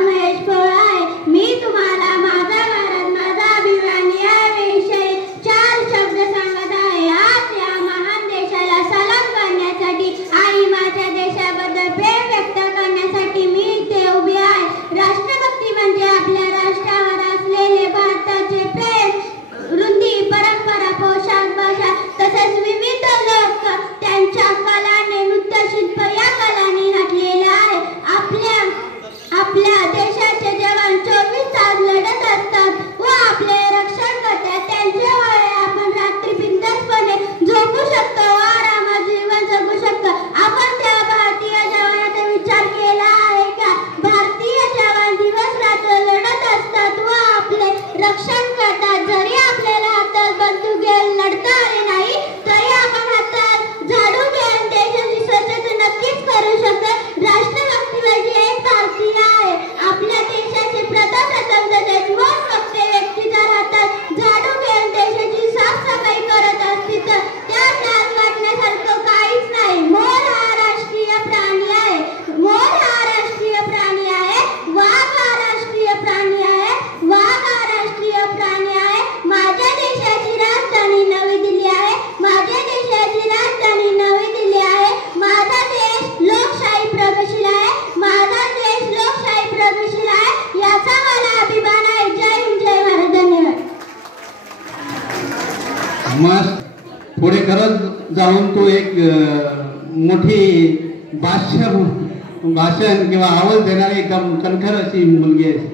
महेश भोळ आहे. मी तुम्हाला माझा भारत माझा अभिमान या विषयी 4 शब्द सांगत आहे. आज या महान देशाला सलाम करण्यासाठी आणि माझ्या देशाबद्दल प्रेम व्यक्त करण्यासाठी मी इथे उभी आहे. राष्ट्रभक्ती म्हणजे आपल्या राष्ट्रावर असलेले भारताचे प्रेम, रुंदी, परंपरा, पोशाख, भाषा तसेच विविध लोक त्यांच्या कलाने, नृत्यशिल्प या कलांनी नटलेले आहे. आपल्या देशाचे जवान 24 तास लढत असतात व आपले रक्षण करतात. त्यांच्यामुळे आपण रात्री बिनधास्तपणे झोपू शकतो व आरामात जीवन जगू शकतो. आपण त्या भारतीय जवानाचा विचार केला आहे का? भारतीय जवान दिवस रात्र लढत असतात व आपले रक्षण करतात. जरी आपल्याला हातात बंदूक घेऊन लढता आले नाही तरी आपण हातात झाडू घेऊन देशाची स्वच्छता नक्कीच करू शकतो. राष्ट्रभक्ती म्हणजे एक भारतीय आहे. आपल्या देशाचे प्रथम देशमुख फक्त व्यक्ती जर हातात झाडू घेऊन देशाची साफसफाई करत असतील तर त्यात लाज वाटण्यासारखं काहीच नाही. मोर हा राष्ट्रीय प्राणी आहे. मोर हा राष्ट्रीय प्राणी आहे. वाघ हा राष्ट्रीय प्राणी आहे. वाघ हा राष्ट्रीय प्राणी आहे. माझ्या देशाची राजधानी नवी दिल्ली आहे. माझ्या देशाची राजधानी नवी दिल्ली आहे. माझा देश लोकशाही प्रगतशील आहे. माझा देश लोकशाही प्रगतशील आहे. याचा मला अभिमान आहे. जय हिंद, जय भारत. धन्यवाद. मस्त. पुढे करत जाऊन तू एक मोठी भाषण किंवा आवाज देणारी एकदम कणखर अशी मुलगी आहे.